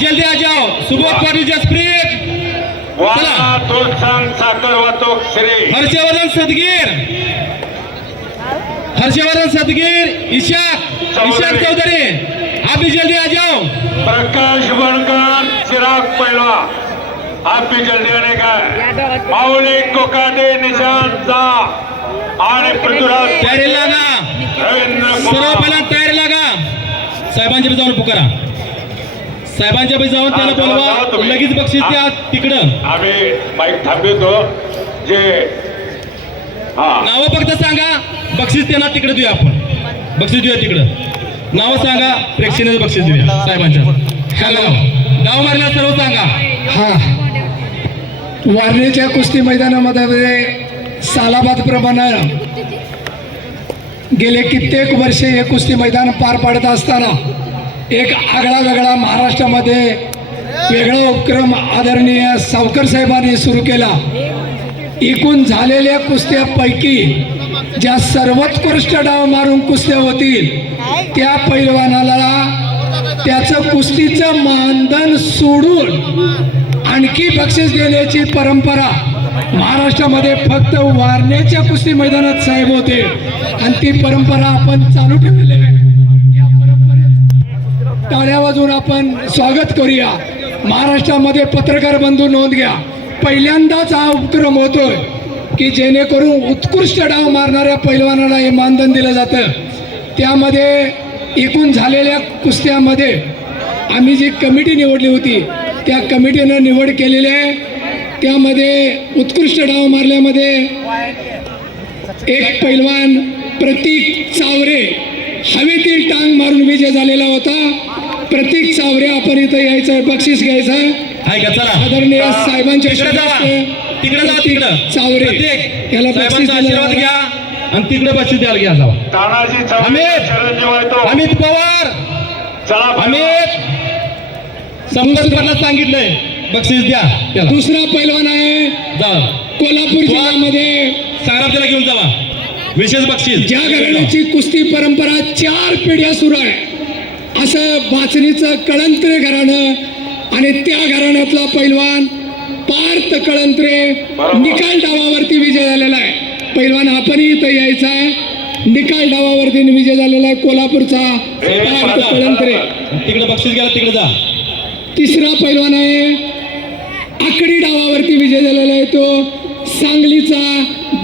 जल्दी आ जाओ सुबोध पाटील जसप्रीत वाना तोलसंग साखर वाहतूक श्री हर्षवर्धन सदगीर ईशाक चौधरी आप भी जल्दी आ जाओ प्रकाश बनकर चिराग पहलवा आप भी जल्दी आने का माऊली कोकाटे निशांत दा आणि पृथ्वीराज तयारी लागा रवींद्र सर्व पहिला तयारी लागा साहेबांच्या जाऊन पुकारा साहेबांच्या जाऊन त्याला बोलवा लगेच बक्षीस द्या तिकडं आम्ही माईक थांबवतो जे नाव फक्त सांगा बक्षीस त्यांना तिकडे देऊया आपण बक्षीस देऊया तिकडं नाव सांगा प्रेक्षणीय बक्षीस देऊया साहेबांच्या हॅलो नाव मारला सर्व सांगा हा वारणेच्या कुस्ती मैदानामध्ये सालाबाद प्रमाणे गेले कित्येक वर्षे हे कुस्ती मैदान पार पाडत असताना एक आगळा वेगळा महाराष्ट्रामध्ये वेगळा उपक्रम आदरणीय सावकर साहेबांनी सुरू केला. एकूण झालेल्या कुस्त्यापैकी ज्या सर्वोत्कृष्ट डाव मारून कुस्त्या होतील त्या पैलवानाला त्याचं कुस्तीचं मानधन सोडून आणखी बक्षीस देण्याची परंपरा महाराष्ट्रामध्ये फक्त वारणेच्या कुस्ती मैदानात साहेब होते आणि ती परंपरा आपण चालू ठेवलेली आहे. या परंपरेत टाळ्या वाजवून आपण स्वागत करूया. महाराष्ट्रामध्ये पत्रकार बंधू नोंद घ्या, पहिल्यांदाच हा उपक्रम होतोय की जेणेकरून उत्कृष्ट डाव मारणाऱ्या पैलवानाला हे मानधन दिलं जातं. त्यामध्ये एकूण झालेल्या कुस्त्यामध्ये आम्ही जी कमिटी निवडली होती त्या कमिटीनं निवड केलेली आहे. त्यामध्ये उत्कृष्ट डाव मारल्यामध्ये एक पैलवान प्रतीक चावरे हवेतील टांग मारून विजय झालेला होता. प्रतीक चावरे आपण इथं यायचं, बक्षीस घ्यायचं. आदरणीय साहेबांच्या तिकडे जा तिकडं चावरे याला बक्षीस आशीर्वाद घ्या आणि तिकडे बक्षीस द्यायला घ्या जावा. तानाजी अमित पवार अमित संपर्काला सांगितलंय बक्षीस द्या त्याला. दुसरा पैलवान आहे जा कोल्हापूर जिल्ह्यामध्ये सांगा त्याला घेऊन जावा विशेष बक्षीस. ज्या घराण्याची कुस्ती परंपरा 4 पिढ्या सुरू आहे असं बाचणीचं कळंत्रे घराणं आणि त्या घराण्यातला पैलवान पार्थ कळंत्रे निकाल डावावरती विजय झालेला आहे. पैलवान आपणही इथं यायचा आहे. निकाल डावावरती विजय झालेला आहे कोल्हापूरचा पार्थ कळंत्रे. तिकडे बक्षीस घ्यायला तिकडे जा. तिसरा पैलवान आहे आकडी डावावरती विजय झालेला आहे तो सांगलीचा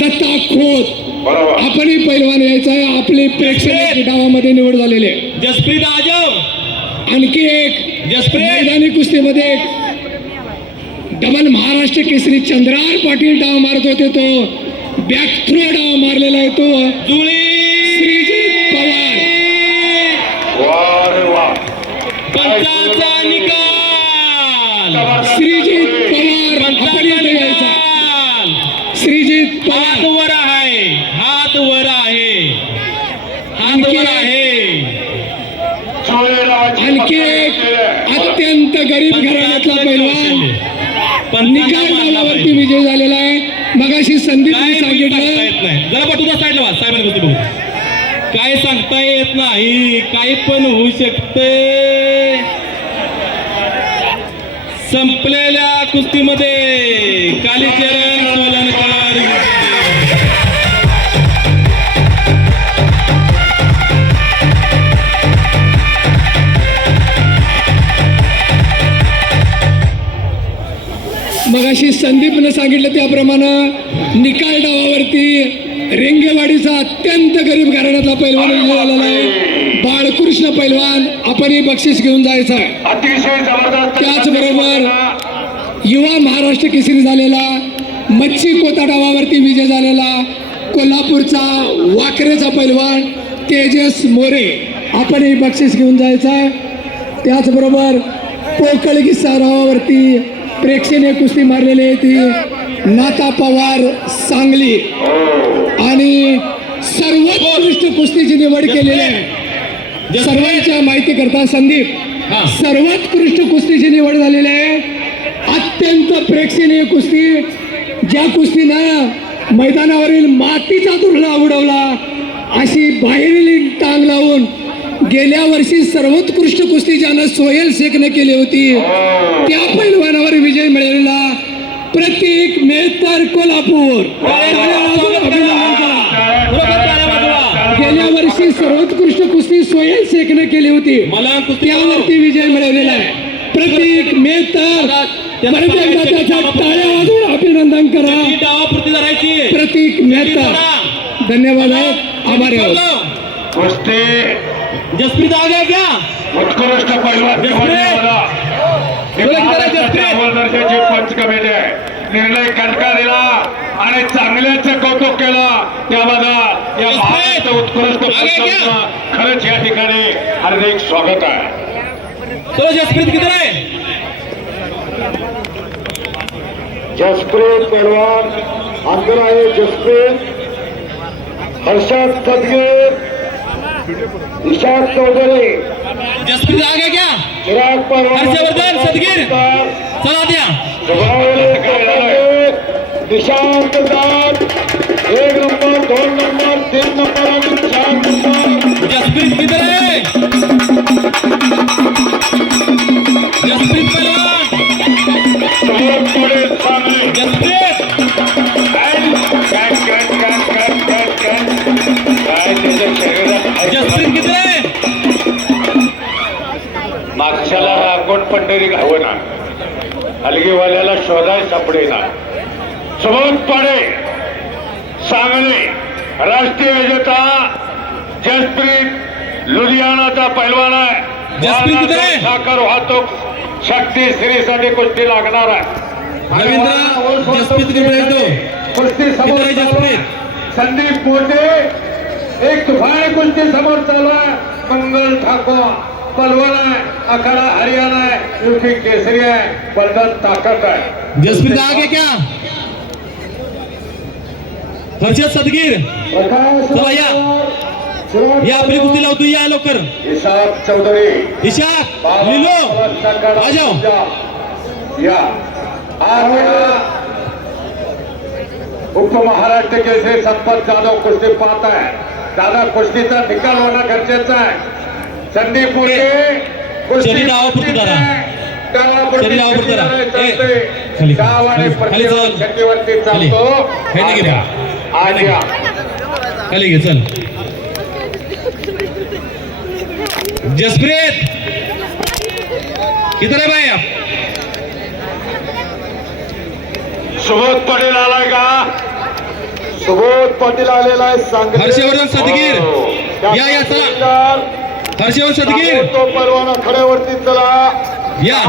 दत्ता खोत. आपणही पैलवान यायचा आहे. आपली प्रेक्षक डावामध्ये निवड झालेली आहे. जसप्रीत आजव आणखी एक मैदानी कुस्तीमध्ये डबल महाराष्ट्र केसरी चंद्रार पाटील डाव मारत होते, तो बॅक थ्रो डाव मारलेला आहे तो जुळी श्रीजित पवार. पंचाचा निकाल श्रीजित पवार आपण इथे यायचा. श्रीजित हात पवार वर आहे, हात वर आहे, हात वर आहे. आणखी एक अत्यंत गरीब घराण्यातला पैलवान निकाल डावावरती विजय झालेला आहे. मगाशी संदीपने सांगितलं जरा पटूचा साईडला वाच साहेबांनी गोष्टी बघू. काय सांगता येत नाही, काही पण होऊ शकते. संपलेल्या कुस्तीमध्ये कालीचरण सोलनकर मगाशी संदीपने सांगितलं त्याप्रमाणे निकाल डावावरती रेंगेवाडीचा अत्यंत गरीब घराण्यातला पैलवान विजय झालेला आहे. बाळकृष्ण पैलवान आपणही बक्षीस घेऊन जायचं आहे. अतिशय जबरदस्त. त्याचबरोबर युवा महाराष्ट्र केसरी झालेला मच्छी कोता डावावरती विजय झालेला कोल्हापूरचा वाकरेचा पैलवान तेजस मोरे आपणही बक्षीस घेऊन जायचं आहे. त्याचबरोबर पोकळगिसा डावावरती प्रेक्षणीय कुस्ती मारलेली आहे ती नाता पवार सांगली आणि सर्वोत्कृष्ट कुस्तीची निवड केलेली आहे. सर्वांच्या माहिती करता संदीप सर्वोत्कृष्ट कुस्तीची निवड झालेली आहे. अत्यंत प्रेक्षणीय कुस्ती, ज्या कुस्तीनं मैदानावरील मातीचा तुरळा उडवला अशी बाहेरील टांग लावून गेल्या वर्षी सर्वोत्कृष्ट कुस्ती ज्यानं सोहेल शेखनं केली होती त्या पैलवानावर विजय मिळवलेला प्रतीक मेहतर कोल्हापूर. अभिनंदन करा. गेल्या वर्षी सर्वोत्कृष्ट कुस्ती सोहेल शेखनं केली होती मला कुस्ती त्यावरती विजय मिळवलेला आहे प्रतीक मेहतर. परत एकदा त्याच्या टाळ्या वाजवून अभिनंदन करा डावापुरती धरायची. प्रतीक मेहतर. धन्यवाद आभारी आहोत. कुस्ती जसप्रीत आ गया क्या? उत्कृष्ट पैलवान दर्जाची पंच कमिटी आहे. निर्णय कटका दिला आणि चांगल्याचं कौतुक केलं त्याबद्दल या महाराष्ट्र उत्कृष्ट पैलवानांचं खरंच या ठिकाणी हार्दिक स्वागत आहे. चलो जसप्रीत किधर आहे? जसप्रीत पैलवान अंदर आहे. जसप्रीत हर्षद सदगीर निशांत चौधरी जसप्रीत आ गया क्या? चिराग पैलवान हर्षवर्धन सदगीर चला द्या. निशांत जात 1 नंबर 2 नंबर 3 नंबर आणि 4 नंबर. जसप्रीत किधर है? जसप्रीत पहलवान. जसप्रीत जसप्रीत किधर है? मागच्याला राखून पंढरी घावना हलगीवाल्याला शोधाय सापडेना. सुबोध पाडे सांगली राष्ट्रीय विजेता जसप्रीत लुधियानाचा पैलवान आहे. जसप्रीत किती आहे? साखर वाहतूक शक्ती श्रीसाठी कुस्ती लागणार आहे. रवींद्र जसप्रीत किती आहे? कुस्ती समोर किती आहे जसप्रीत? संदीप मोठे एक तुफान कुस्ती समोर चालू आहे. मंगल ठाकूर पलवान आहे. अखाडा हरियाणा आहे. युटी केसरी आहे. बलदान ताकद आहे. जसप्रीत आ गया क्या? हर्षद सदगीर चला या आपली कुस्ती लावतो. या लवकर. इशाक चौधरी इशाक लिलो आ जाओ. या उपमहाराष्ट्र केसरी संपत जाधव कुस्ती पाहत आहे. दादा कुस्तीचा निकाल होणं गरजेचं आहे. संदीप मोठे शरीर डावापुरती धरा. शरीर डावापुरती धरा. खाली खाली चल. शक्तीवरती खाली चालतो. खाली घे बा. आज या खाली घे चल. जसप्रीत किधर है भाई आप? सुबोध पाटील आलाय का? सुबोध पाटील आलेला आहे. सांगली हर्षवर्धन सदगीर या चला. हर्षवर्धन सदगीर तो परवाना खड्यावरती चला. या.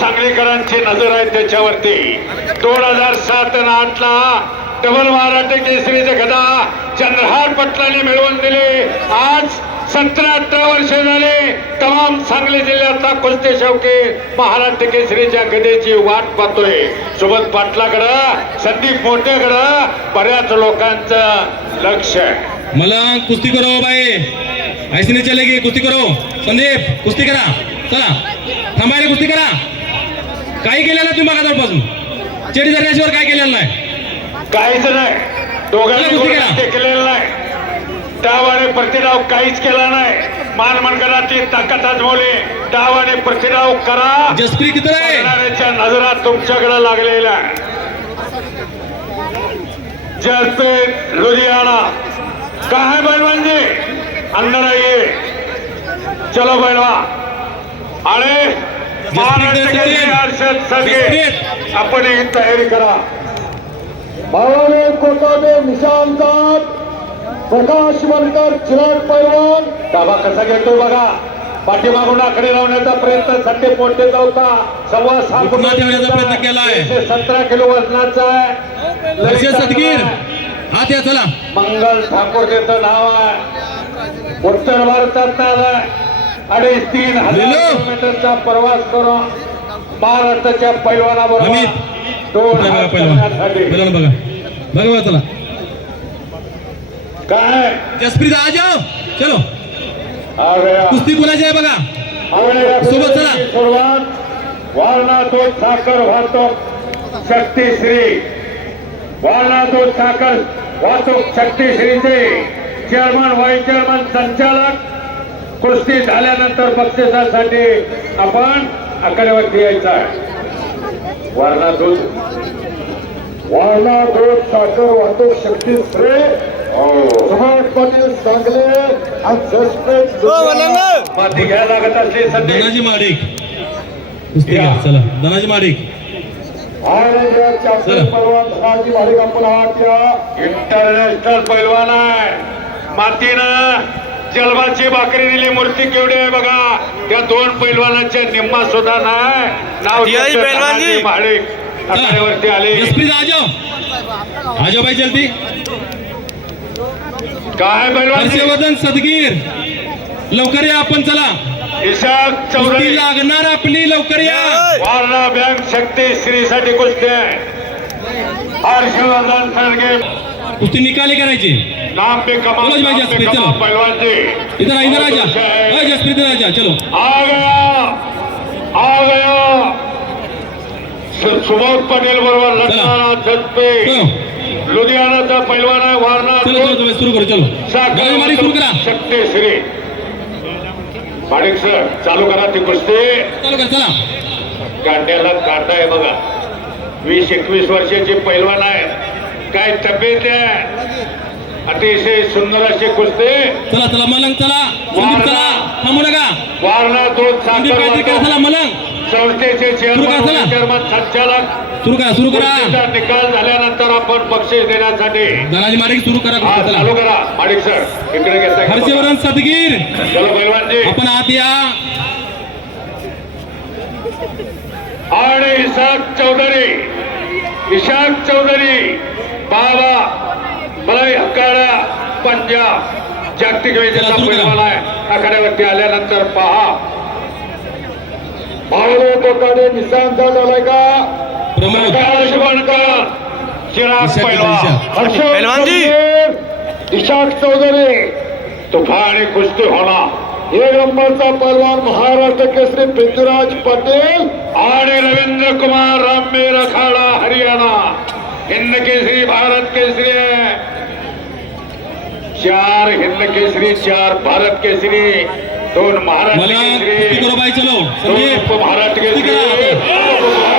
सांगलीकरांची नजर आहे त्याच्यावरती. 2007 आणि 8 ला डबल महाराष्ट्र केसरीचे गदा चंद्रहार पटलाने मिळवून दिले. आज 17-18 वर्ष झाले तमाम सांगली जिल्ह्याचा कुस्ती शौकी महाराष्ट्र केसरीच्या गदेची वाट पाहतोय. सुबोध पाटलाकडं संदीप मोठेकडं बऱ्याच लोकांचं लक्ष आहे. मला कुस्ती करो भाई. ऐसे नहीं चलेगी. कुस्ती करो संदीप. कुस्ती करा चला. थांबायला कुस्ती करा. काही केलेलं तुम्ही बघा पासून चेडी धरण्याशिवाय काय केलेलं नाही. काहीच नाही. दोघांनी कुस्ती करा. केलेलं नाही. डावाने प्रतिडाव काहीच केला नाही. मान मनगडाची ताकद आजमवली. डावाने प्रतिडाव करा. जसप्रीत किती आहे? बघणाऱ्याच्या नजरा तुमच्याकडे लागलेल्या आहे. जसप्रीत लुधियाना कहा है पहलवान जी? अंदर आइए. चलो पहलवान. आणि महाराष्ट्र केसरी हर्षद सदगीर आपण ही तयारी करा. भावाने कोटाने निशांत जात प्रकाश वनकर चिराग पैलवान. डाबा कसा घेतोय बघा. पाठीमागून आकडे लावण्याचा प्रयत्न सट्टे पोटे होता. 6.25 पुन्हा ठेवण्याचा प्रयत्न केलाय. 17 किलो वजनाचा आहे. हर्षद सदगीर आत या चला. मंगल ठाकूर त्याचं नाव आहे. उत्तर भारतात आलाय. 3.5 किलोमीटरचा प्रवास करून महाराष्ट्राच्या पैलवानाबरोबर अमित बघा पहिलवान बघा बघा चला. काय जसप्रीत आ जाओ. चलो आ गया. कुस्ती कुणाची आहे बघा. सोबत चला. सुरुवात वारणा दूध साखर वाहतूक शक्तीश्री. वारणा दूध साखर वाहतूक शक्तीश्रीचे चेअरमन व्हाईस चेअरमन संचालक कुस्ती झाल्यानंतर बक्षिसासाठी आपण आकड्यावरती यायचं आहे. वारणा दूध साखर वाहतूक शक्ती श्रे सुभाष पाटील सांगले माती घ्यायला लागत असली सध्या धनाजी माडिक कुस्ती घ्या. चला धनाजी माडिक इंटरनॅशनल पैलवान आहे. मातीनं जलबाची भाकरी दिली. मूर्ती केवढी आहे बघा. त्या दोन पैलवानांच्या निम्मा सुद्धा नाही. नाव धनाजी माडिक आकड्यावरती आले. जसप्रीत आजो आजोबाई चलती काय पैलवान हर्षवर्धन सदगीर लवकर या आपण. चला इशाक कुस्ती चौधरी लागणार आपली. लवकर या. वारणा बँक शक्ती श्रीसाठी कुस्ती आहे. हर्षवर्धन सरगे कुस्ती निकाली करायची. नाम पे कमा चलो जी भाई, जसप्रीत, चलो. पहलवान जी इधर आजा. जसप्रीत राजा चलो. आ गया सुभाष पटेल बरोबर लढणारा जसपे चलो लुधियानाचा पैलवान आहे. वारणा चलो चलो सुरू करू. चलो धनाजी माडिक सुरू करा. शक्ती श्री माडिक सर चालू करा ती कुस्ती. चालू करा. चला काट्याला काटा आहे बघा. 20-21 वर्षाचे पैलवान आहे. काय तब्येत आहे. अतिशय सुंदर अशी कुस्ती. चला चला मलंग. चला संदीप चला. थांबू नका. वारणा दूध संदीप काहीतरी करा. साखर चला मलंग संस्थेचे सुरू करा, चला. चेअरमन संचालक सुरू करा. सुरू करा. कुस्तीचा निकाल झाल्यानंतर आपण बक्षीस देण्यासाठी धनाजी माडिक सुरू करा. हा कुस्ती. चालू चला करा. माडिक सर इकडे घेता हर्षवर्धन सदगीर चलो पैलवानजी आपण आत या. आणि इशाक चौधरी बाबा मलई अखाडा पंजाब जागतिक वेळेचा चला, सुरू करा. पैलवान आहे. आखाड्यावरती आल्यानंतर पहा भावने निशांचा झालाय का प्रमोद प्रकाश बनकर चिराग इशाक पैलवान पैलवान जी. इशाक चौधरी तुफान कुस्ती होणार. एक नंबरचा पैलवान महाराष्ट्र केसरी पृथ्वीराज पटेल आणि रवींद्र कुमार राममेर अखाडा हरियाणा. हिंद केसरी भारत केसरी आहे. 4 हिंद केसरी 4 भारत केसरी 2 महाराष्ट्र मला कुस्ती केसरी करो बाई. चलो 2 संदीप महाराष्ट्र कुस्ती करा. केसरी